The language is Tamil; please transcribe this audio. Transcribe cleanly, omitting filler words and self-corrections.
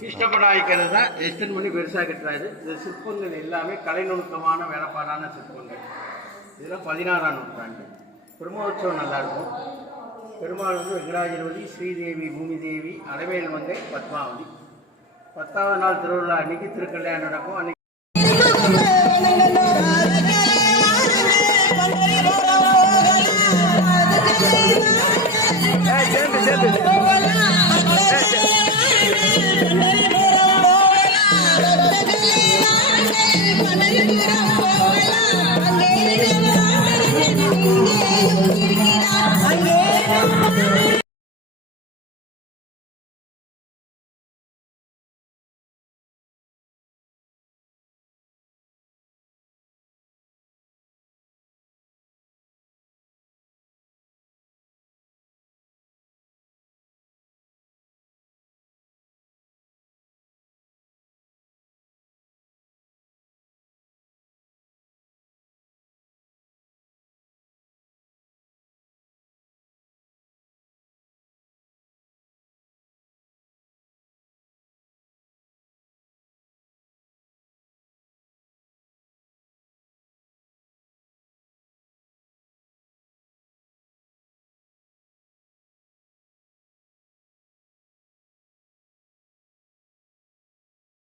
கிருஷ்ணப்பநாயக்கர் தான் எக்ஸ்டென்ட் பண்ணி பெருசாக கட்டுறாரு. இந்த சிற்பங்கள் எல்லாமே கலைநுணுக்கமான வேலைப்பாடான சிற்பங்கள். இதெல்லாம் 16ஆம் நூற்றாண்டு. பிரம்மோற்சவம் நல்லாயிருக்கும். பெருமாள் வந்து வெங்கடாஜலபதி, ஸ்ரீதேவி, பூமிதேவி, அலமேல் மங்கை, பத்மாவதி. 10ஆவது நாள் திருவிழா அன்னைக்கு திருக்கல்யாணம் நடக்கும். அன்னைக்கு சேர்ந்து